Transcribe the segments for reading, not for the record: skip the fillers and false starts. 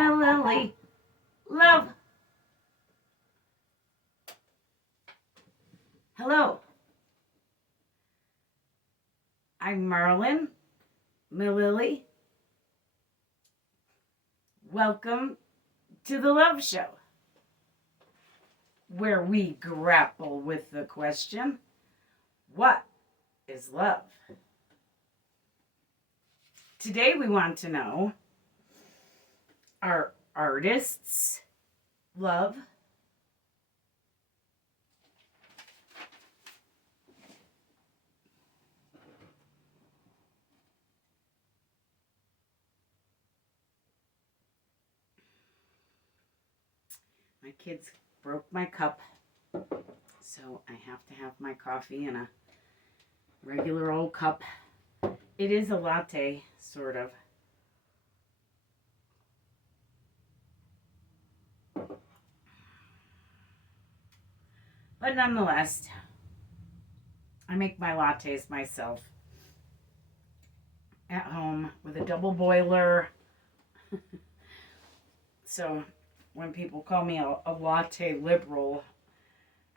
Mililli. Love. Hello. I'm Merlin. Mililli. Welcome to the Love Show, where we grapple with the question, what is love? Today we want to know, are artists love? My kids broke my cup, so I have to have my coffee in a regular old cup. It is a latte, sort of. But nonetheless, I make my lattes myself at home with a double boiler. So when people call me a latte liberal,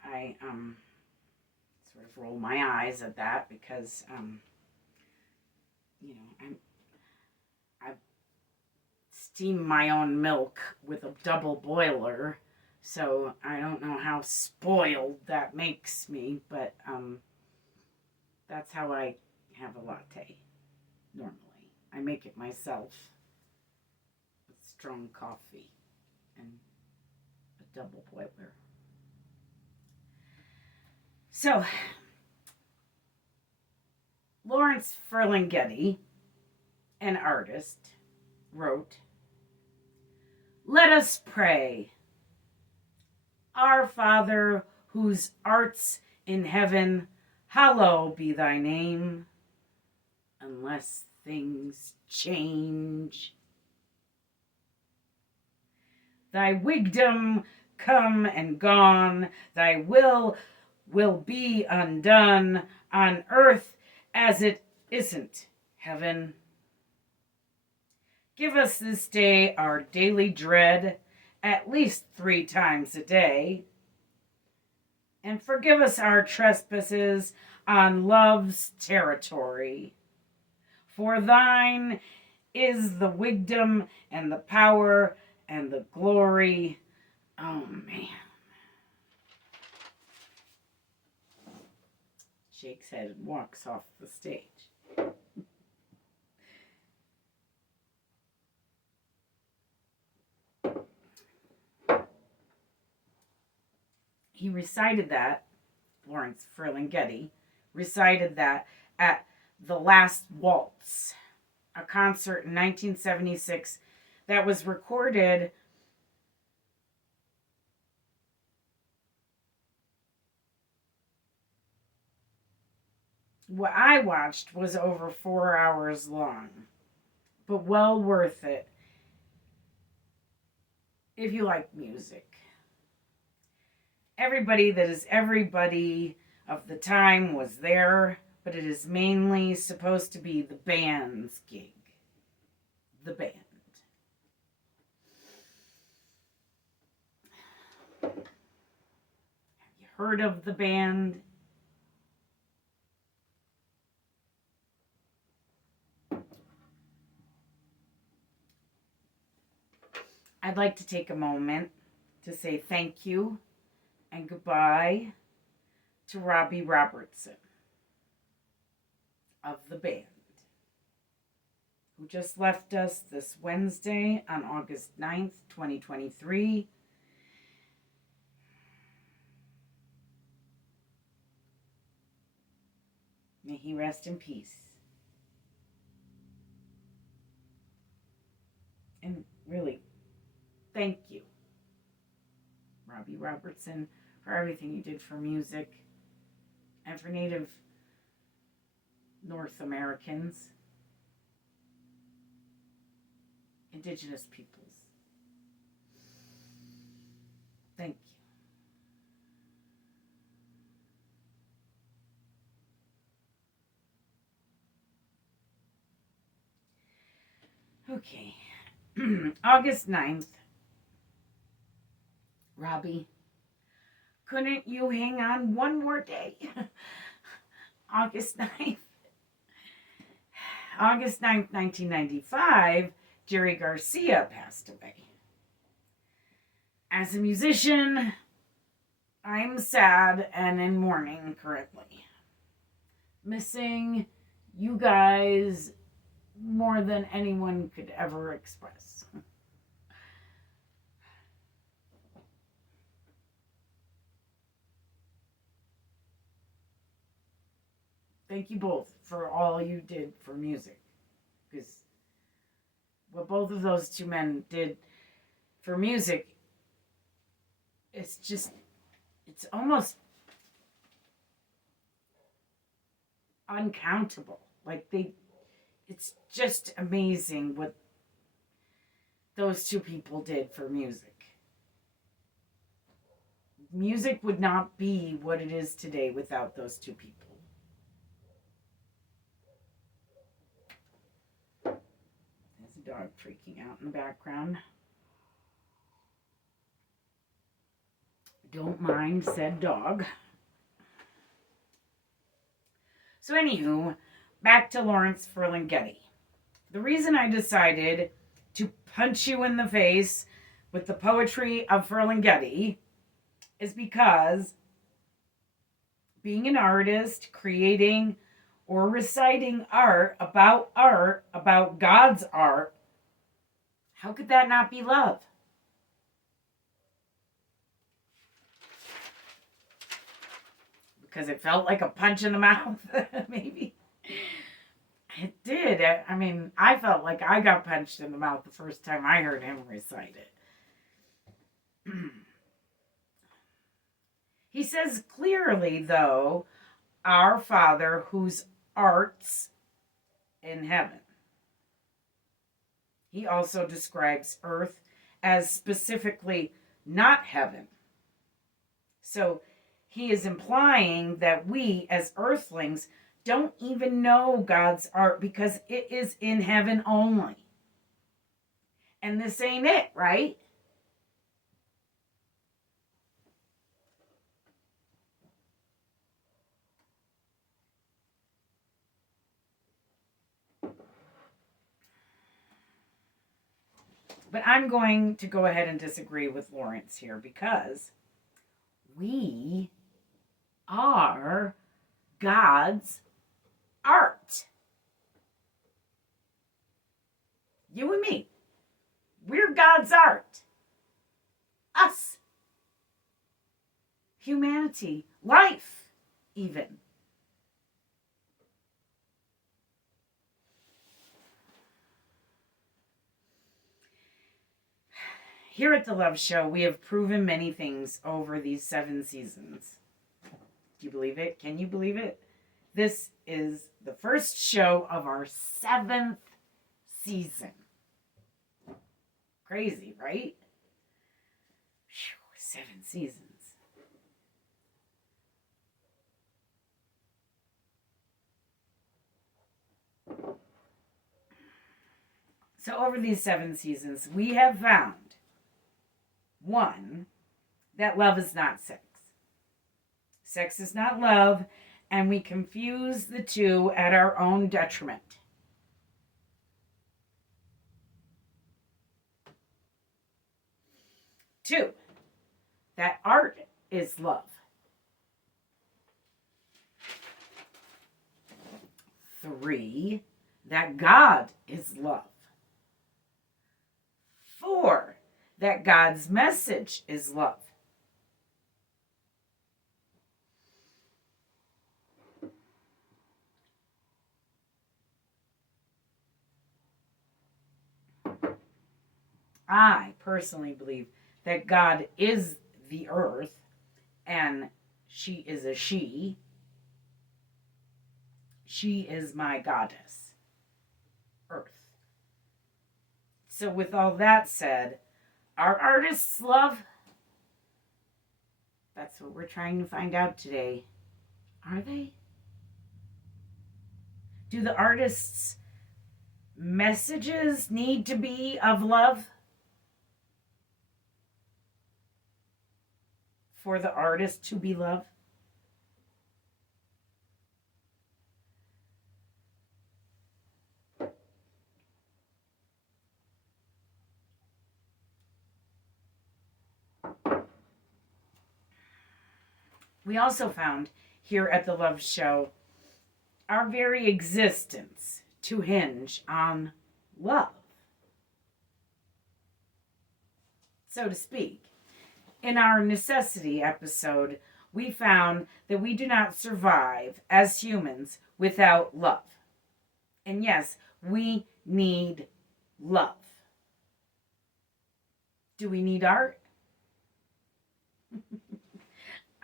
I sort of roll my eyes at that because I steam my own milk with a double boiler, so I don't know how spoiled that makes me, but that's how I have a latte normally. I make it myself with strong coffee and a double boiler. So, Lawrence Ferlinghetti, an artist, wrote, "Let us pray. Our Father, whose art's in heaven, hallowed be thy name. Unless things change. Thy wigdom come and gone, thy will be undone on earth as it isn't heaven. Give us this day our daily dread, at least 3 times a day. And forgive us our trespasses on love's territory. For thine is the wigdom and the power and the glory." Oh, man. Shakes head and walks off the stage. He recited that, Lawrence Ferlinghetti recited that at the Last Waltz, a concert in 1976 that was recorded what I watched was over 4 hours long, but well worth it if you like music. Everybody that is everybody of the time was there, but it is mainly supposed to be the band's gig. The band. Have you heard of the band? I'd like to take a moment to say thank you and goodbye to Robbie Robertson of the band, who just left us this Wednesday on August 9th, 2023. May he rest in peace. And really, thank you, Robbie Robertson, for everything you did for music and for Native North Americans, Indigenous peoples. Thank you. Okay, August 9th. Robbie, couldn't you hang on one more day? August 9th. August 9th, 1995, Jerry Garcia passed away. As a musician, I'm sad and in mourning currently. Missing you guys more than anyone could ever express. Thank you both for all you did for music. Because what both of those two men did for music, it's almost uncountable. It's just amazing what those two people did for music. Music would not be what it is today without those two people. There's a dog freaking out in the background. Don't mind said dog. So anywho, back to Lawrence Ferlinghetti. The reason I decided to punch you in the face with the poetry of Ferlinghetti is because being an artist, creating or reciting art, about God's art, how could that not be love? Because it felt like a punch in the mouth, maybe. It did. I mean, I felt like I got punched in the mouth the first time I heard him recite it. He says clearly, though, our Father whose art's in heaven. He also describes earth as specifically not heaven. So he is implying that we as earthlings don't even know God's art because it is in heaven only. And this ain't it, right? But I'm going to go ahead and disagree with Lawrence here because we are God's art. You and me. We're God's art. Us. Humanity. Life, even. Here at The Love Show, we have proven many things over these 7 seasons. Do you believe it? Can you believe it? This is the first show of our 7th season. Crazy, right? Whew, 7 seasons. So over these 7 seasons, we have found, 1, that love is not sex. Sex is not love, and we confuse the two at our own detriment. 2, that art is love. 3, that God is love. 4, that God's message is love. I personally believe that God is the earth and she is a she. She is my goddess, Earth. So with all that said, are artists love? That's what we're trying to find out today. Are they? Do the artists messages need to be of love for the artist to be loved? We also found here at the Love Show our very existence to hinge on love, so to speak. In our necessity episode, we found that we do not survive as humans without love. And yes, we need love. Do we need art?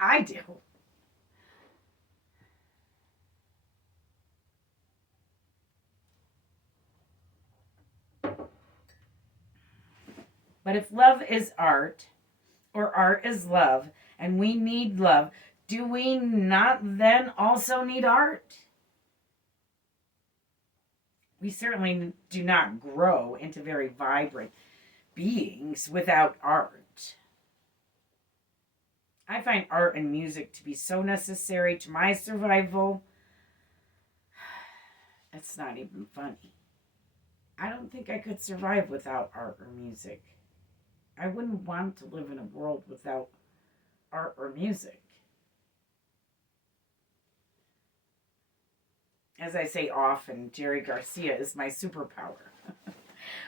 I do. But if love is art, or art is love, and we need love, do we not then also need art? We certainly do not grow into very vibrant beings without art. I find art and music to be so necessary to my survival. It's not even funny. I don't think I could survive without art or music. I wouldn't want to live in a world without art or music. As I say often, Jerry Garcia is my superpower.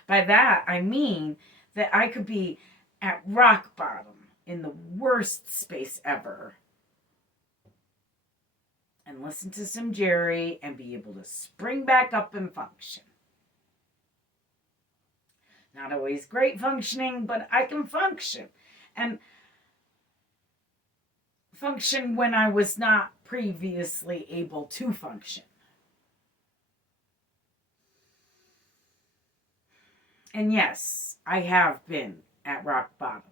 By that, I mean that I could be at rock bottom in the worst space ever and listen to some Jerry and be able to spring back up and function. Not always great functioning, but I can function. And function when I was not previously able to function. And yes, I have been at rock bottom.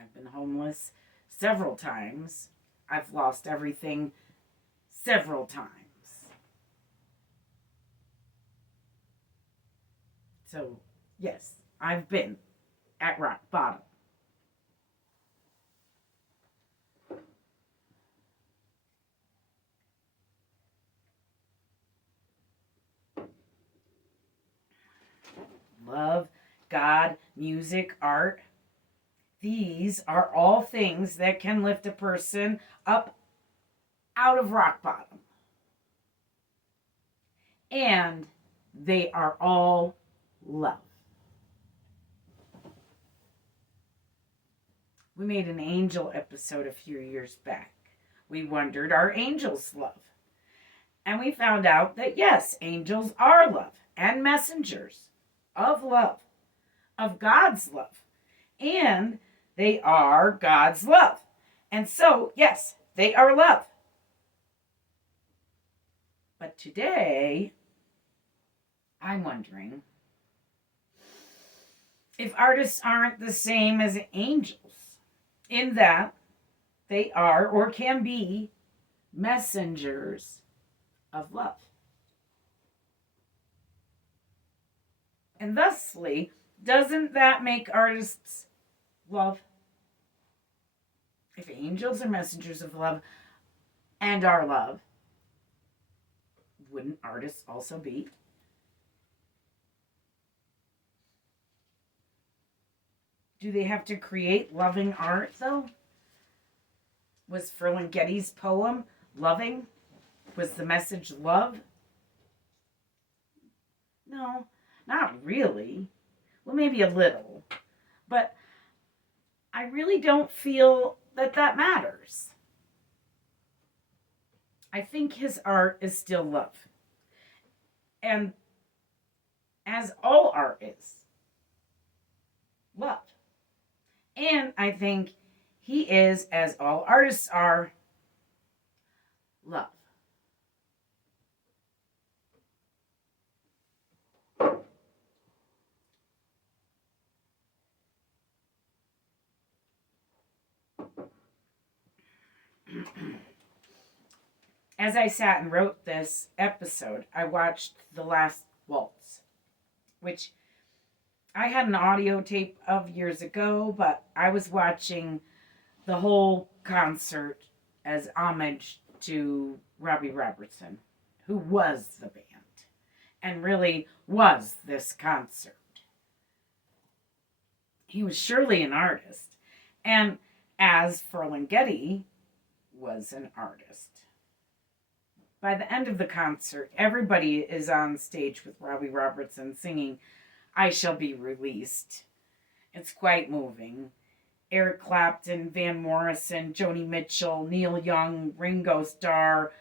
I've been homeless several times. I've lost everything several times. So, yes, I've been at rock bottom. Love, God, music, art. These are all things that can lift a person up out of rock bottom. And they are all love. We made an angel episode a few years back. We wondered, are angels love? And we found out that yes, angels are love and messengers of love, of God's love. And they are God's love. And so, yes, they are love. But today, I'm wondering if artists aren't the same as angels, in that they are or can be messengers of love. And thusly, doesn't that make artists love? If angels are messengers of love and are love, wouldn't artists also be? Do they have to create loving art, though? Was Ferlinghetti's poem loving? Was the message love? No, not really. Well, maybe a little. But I really don't feel that that matters. I think his art is still love. And as all art is, love. And I think he is, as all artists are, love. as I sat and wrote this episode, I watched The Last Waltz, which I had an audio tape of years ago, but I was watching the whole concert as homage to Robbie Robertson, who was the band and really was this concert. He was surely an artist, and as Ferlinghetti was an artist. By the end of the concert, everybody is on stage with Robbie Robertson singing I Shall Be Released. It's quite moving. Eric Clapton, Van Morrison, Joni Mitchell, Neil Young, Ringo Starr.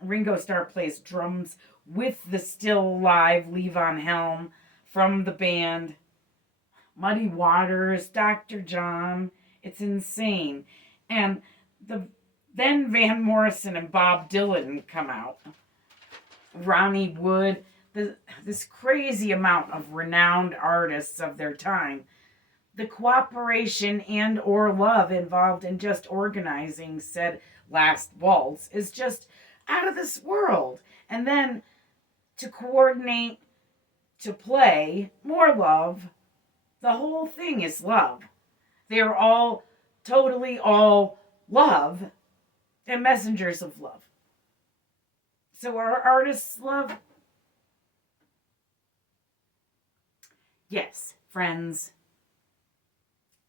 Ringo Starr plays drums with the still live Levon Helm from the band. Muddy Waters, Dr. John. It's insane. And then Van Morrison and Bob Dylan come out. Ronnie Wood. This crazy amount of renowned artists of their time. The cooperation and or love involved in just organizing said Last Waltz is just out of this world. And then to coordinate, to play, more love. The whole thing is love. They are all totally all love and messengers of love. So are artists love? Yes, friends.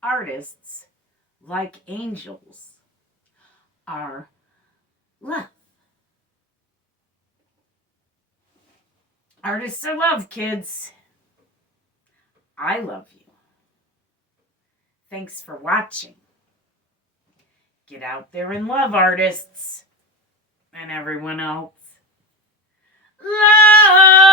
Artists, like angels, are love. Artists are love, kids. I love you. Thanks for watching. Get out there and love, artists and everyone else. Love!